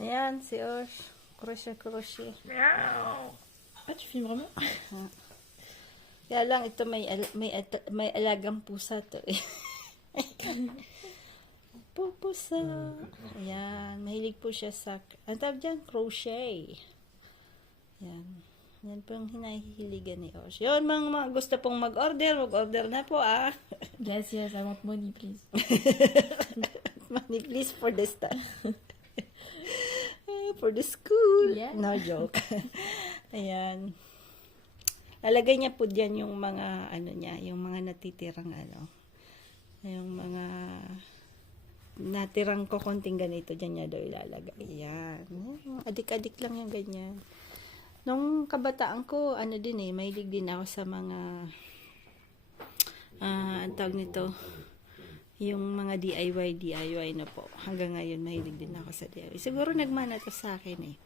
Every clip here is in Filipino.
Ayan, si Osh. Crochet. Ah, tu filmes vraiment? Kaya lang, ito may alagang pusa to eh. Pusa. Ayan, mahilig po siya sa, ang tawag dyan, crochet. Ayan. Yan po ang hinahihiligan ni Osh. Yun, mga gusto pong mag-order na po ah. Gracias, I want money, please. Money please for the stuff. For the school. Yeah. No joke. Ayan. Lalagay niya po diyan yung mga ano niya, yung mga natitirang ano. Yung mga natirang ko konting ganito diyan niya daw ilalagay. Ayan. Adik-adik lang yung ganyan. Nung kabataan ko, ano din eh, mahilig din ako sa mga ang tawag nito, yung mga DIY na po. Hanggang ngayon, mahilig din ako sa DIY. Siguro nagmana to sa akin eh.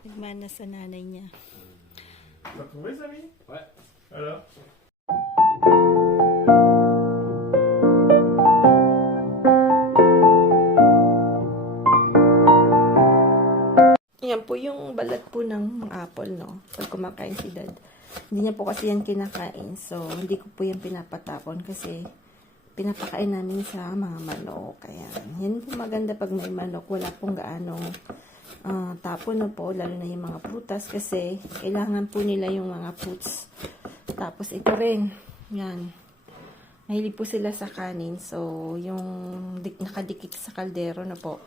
Nagmana sa nanay niya. T'as trouvé, Samy? Ouais. Alors? Yan po yung balat po ng apple, no? Pag kumakain si Dad. Hindi niya po kasi yan kinakain. So, hindi ko po yan pinapatapon kasi pinapakain namin sa mga manok. Kaya, yan po maganda pag may manok. Wala pong gaanong tapon na po, lalo na yung mga prutas kasi kailangan po nila yung mga fruits. Tapos, ito rin. Yan. Mahilig po sila sa kanin. So, yung nakadikit sa kaldero na po,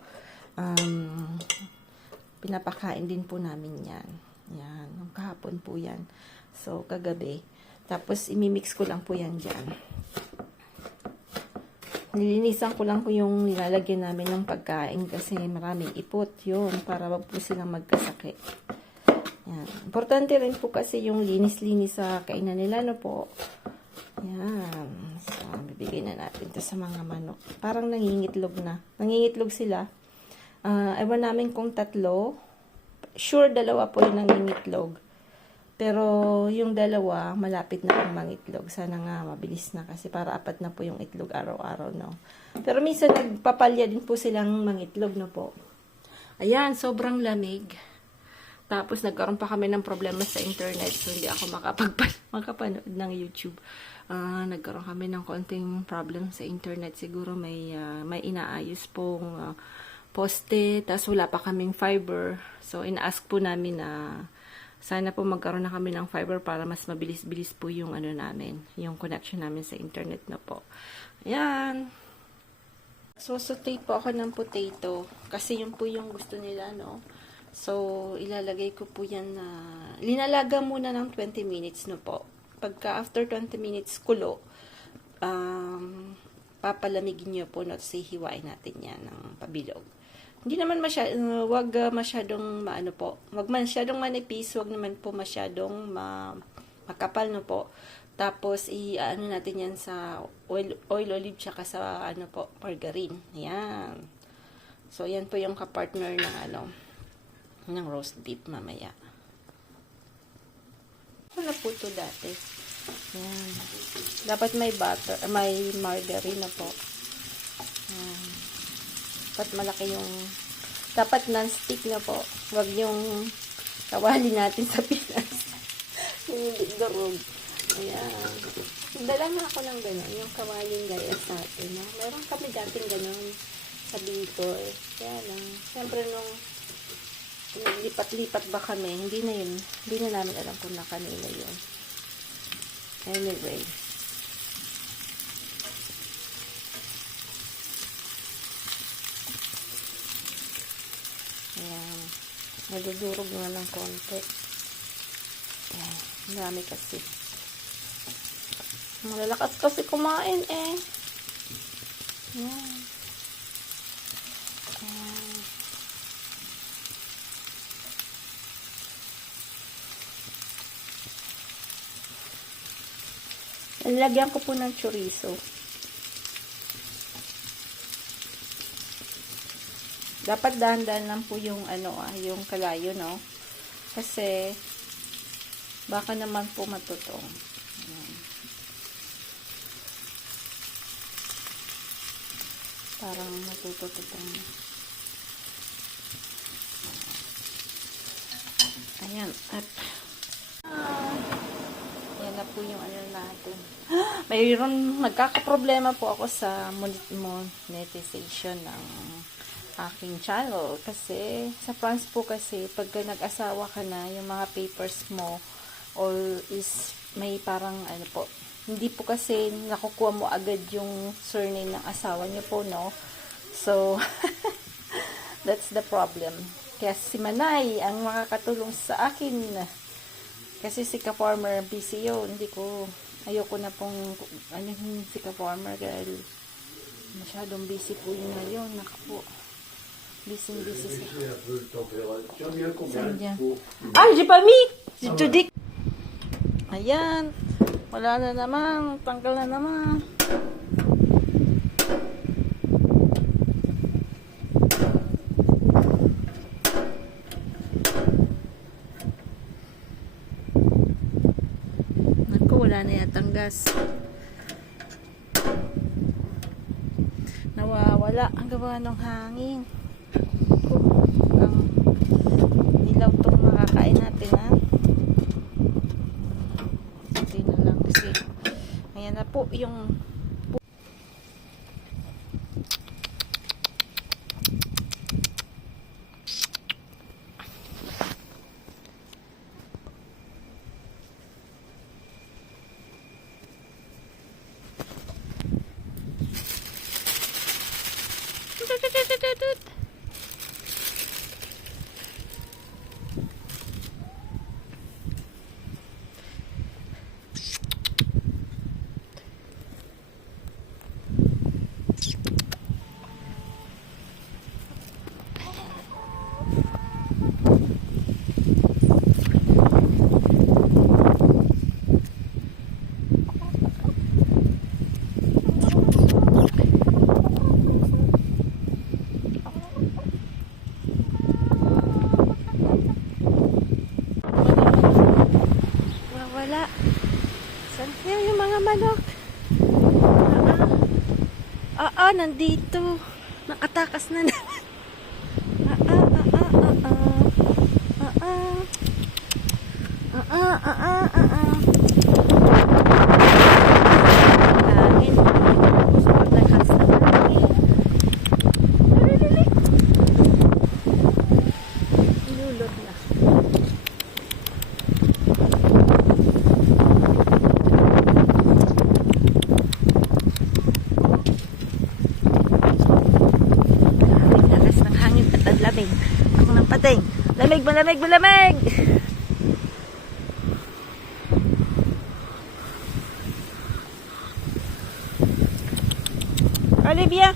pinapakain din po namin yan. Yan. Nung kahapon po yan. So, kagabi. Tapos, imimix ko lang po yan dyan. Nilinisan ko lang po yung nilalagyan namin ng pagkain kasi maraming ipot yun para wag po silang magkasakit. Yan. Importante rin po kasi yung linis-linis sa kainan nila, no po. Yan. So, bibigay na natin to sa mga manok. Parang nangingitlog na. Nangingitlog sila. Ewan namin kung tatlo. Sure, dalawa po yung nangingitlog. Pero yung dalawa, malapit na pong mangitlog. Sana nga mabilis na kasi para apat na po yung itlog araw-araw, no? Pero minsan nagpapalya din po silang mangitlog, no po. Ayan, sobrang lamig. Tapos nagkaroon pa kami ng problema sa internet. So hindi ako makapanood ng YouTube. Nagkaroon kami ng konting problem sa internet. Siguro may inaayos pong poste. Tapos wala pa kaming fiber. So ina-ask po namin na sana po magkaroon na kami ng fiber para mas mabilis-bilis po yung ano namin, yung connection namin sa internet na po. Ayan. So, saute po ako ng potato kasi yun po yung gusto nila, no? So, ilalagay ko po yan na linalaga muna ng 20 minutes, no po. Pagka after 20 minutes kulo, papalamigin nyo po, no? So, hiwain natin yan ng pabilog. Hindi naman wag masyadong maano po. Wag masyadong manipis, wag naman po masyadong makapal, no po. Tapos ano natin yan sa oil olive tsaka sa ano po, margarine. Ayan. So yan po yung ka-partner ng ano ng roast beef mamaya. Wala po to dati. Ayan. Dapat may butter, may margarine na po. Ayan. Dapat malaki yung, dapat non-stick na po. Huwag yung kawali natin sa Pinas. Yung durog. Ayan. Dala na ako ng gano'n. Yung kawaling gaya sa atin. No? Meron kami dating gano'n sa Bicol. Kaya lang. Siyempre nung lipat-lipat ba kami, hindi na yun. Hindi na namin alam kung na kanina yun. Anyway. Ayan. Nadudurog nga ng konti. Ayan. Marami kasi. Malalakas kasi kumain eh. Ayan. Ayan. Nilagyan ko po ng chorizo. Dapat dahan-dahan lang po yung ano yung kalayo, no? Kasi baka naman po matutong. Ayan. Parang matututong. Ayan. At, yan na po yung ano natin. Mayroon, nagkakaproblema po ako sa monetization ng aking channel. Kasi, sa France po kasi, pagka nag-asawa ka na, yung mga papers mo, all is, may parang, ano po, hindi po kasi nakukuha mo agad yung surname ng asawa niyo po, no? So, that's the problem. Kaya si Manay ang makakatulong sa akin. Kasi si ka-farmer busy yun. Ayoko na pong si ka-farmer dahil masyadong busy po yun ngayon. Naku po. Busy siya. Saan dyan? Ah, j'ai pas mis! J'ai tout dit. Ayan. Wala na naman. Tanggal na naman. Naku, wala na yatang gas. Nawawala ang gawa ng hangin. Ang ilaw tong makakain natin, ha? Hindi na lang kasi ayan na po yung wala. Saan kaya yung mga manok? Nandito. Nakatakas na naman. Hangin. Sobrang lakas na hangin. Dali. Lulot na. Lamig. Ako ng pating. Lamig, malamig, malamig! Olivia!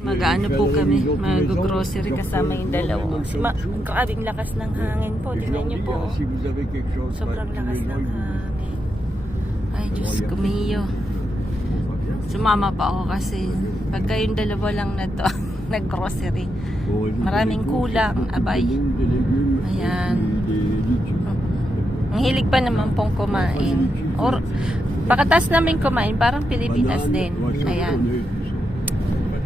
Mag-ano po kami, mag-grocery kasama yung dalawa. Grabing lakas ng hangin po. Tingnan niyo po. Sobrang lakas ng hangin. Ay, Diyos ko, Mio. Sumama pa ako kasi pag kayong dalawa lang na to nag-grocery, maraming kulang, abay. Ayan. Ang hilig pa naman pong kumain. Or, pagkatas namin kumain, parang Pilipinas din. Ayan.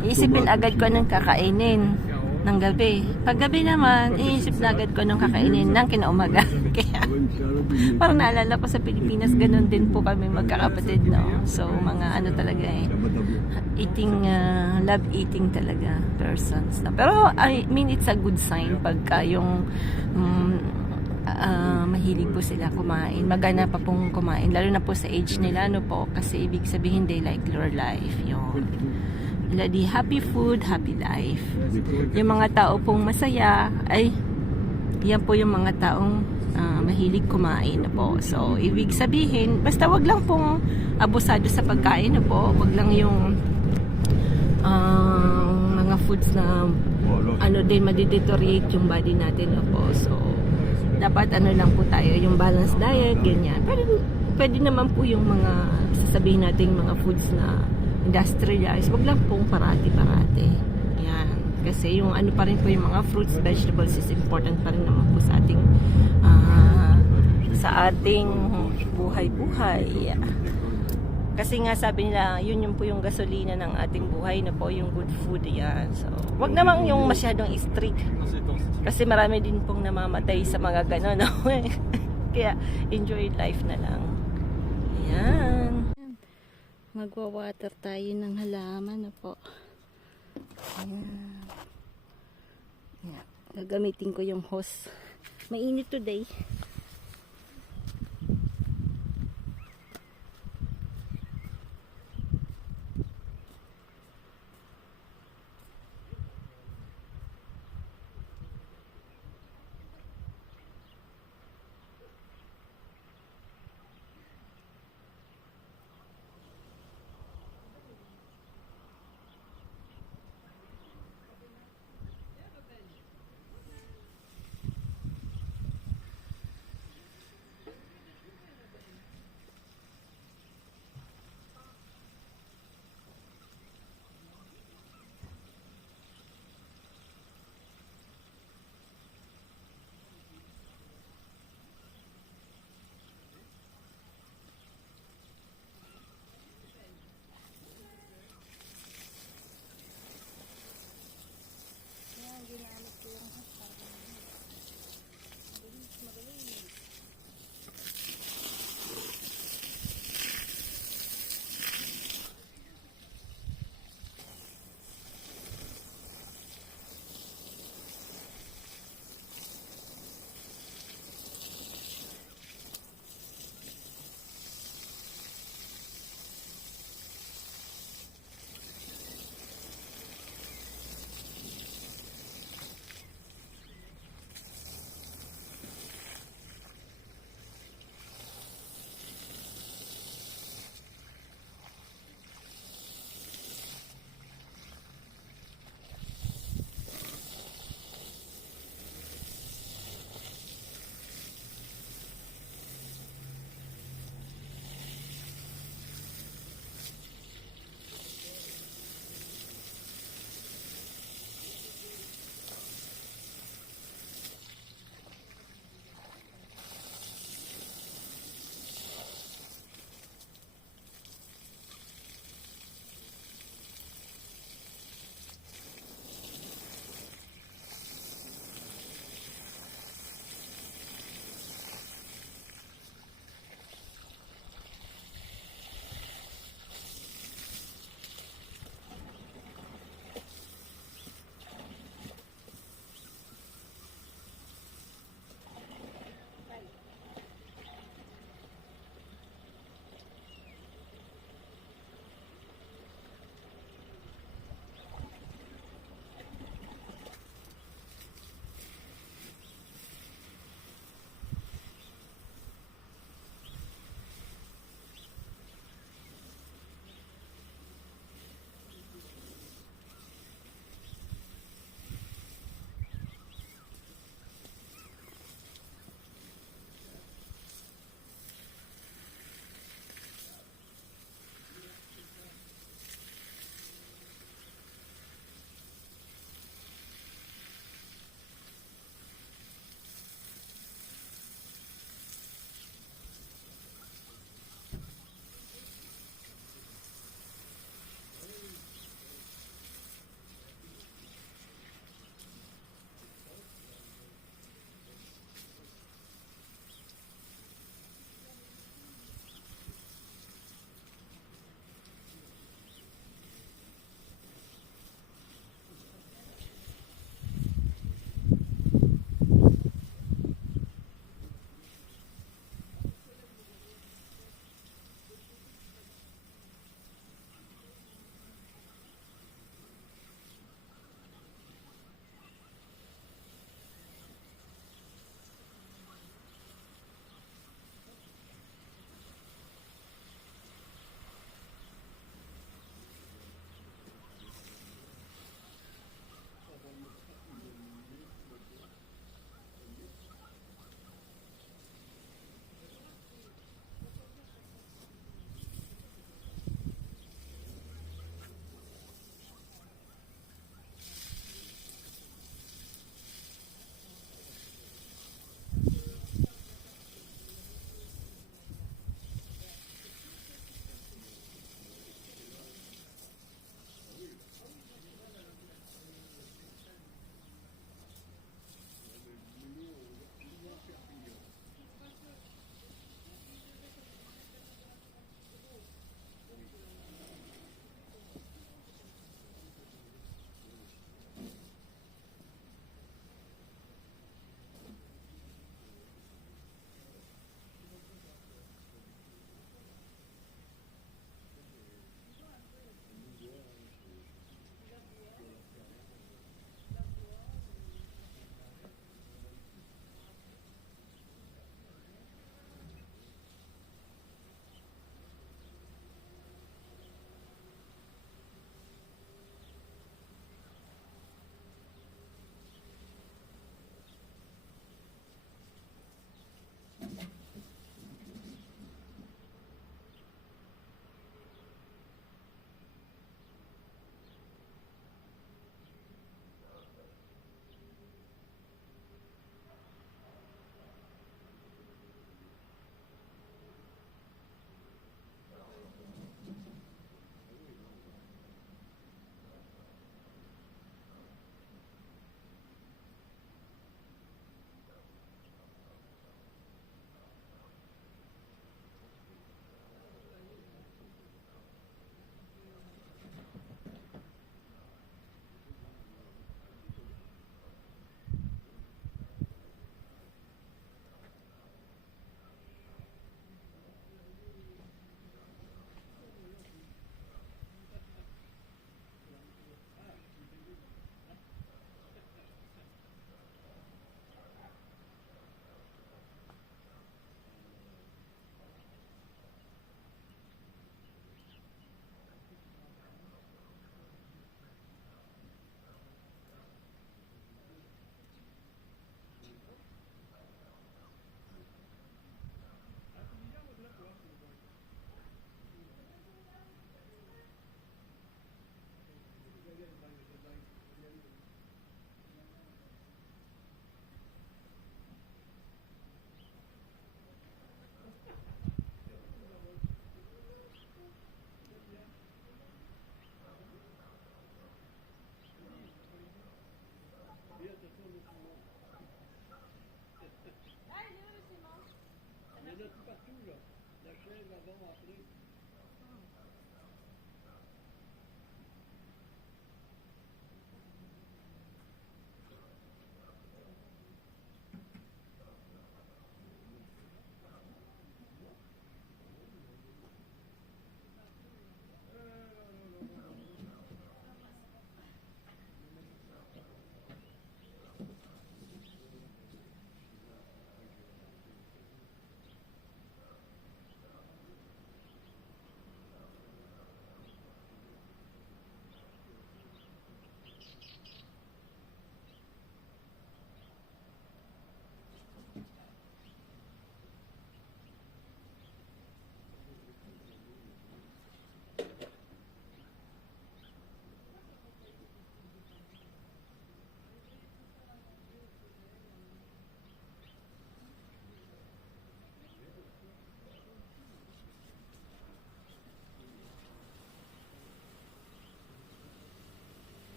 Iisipin agad ko anong kakainin ng gabi. Pag gabi naman, iisip na agad ko anong kakainin ng kinaumaga. Kaya, parang naalala ko sa Pilipinas, ganun din po kami magkakapatid, no? So, mga ano talaga love eating talaga persons. No? Pero, I mean, it's a good sign pagka yung mahilig po sila kumain. Magana pa pong kumain. Lalo na po sa age nila, no po? Kasi ibig sabihin, they like your life. Yun. Di happy food, happy life. Yung mga tao pong masaya, ay, yan po yung mga taong mahilig kumain na po. So, ibig sabihin, basta wag lang pong abusado sa pagkain na po. Wag lang yung mga foods na din, madideteriorate yung body natin na po. So, dapat lang po tayo, yung balanced diet, ganyan. Pero, pwede naman po yung mga sasabihin natin mga foods na industrialized, wag lang pong parati-parati. Yan. Kasi yung ano pa rin po yung mga fruits, vegetables is important pa rin naman po sa ating buhay-buhay. Kasi nga sabi nila, yun yung po yung gasolina ng ating buhay na po, yung good food yan. So, wag namang yung masyadong strict. Kasi marami din pong namamatay sa mga gano'n. No? Kaya, enjoy life na lang. Ayan. Magwa-water tayo ng halaman na po. Ayan. Ayan. Gagamitin ko yung hose. Mainit today.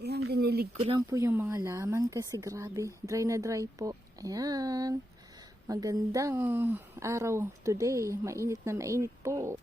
Ayan, dinilig ko lang po yung mga laman kasi grabe, dry na dry po. Ayan, magandang araw today, mainit na mainit po.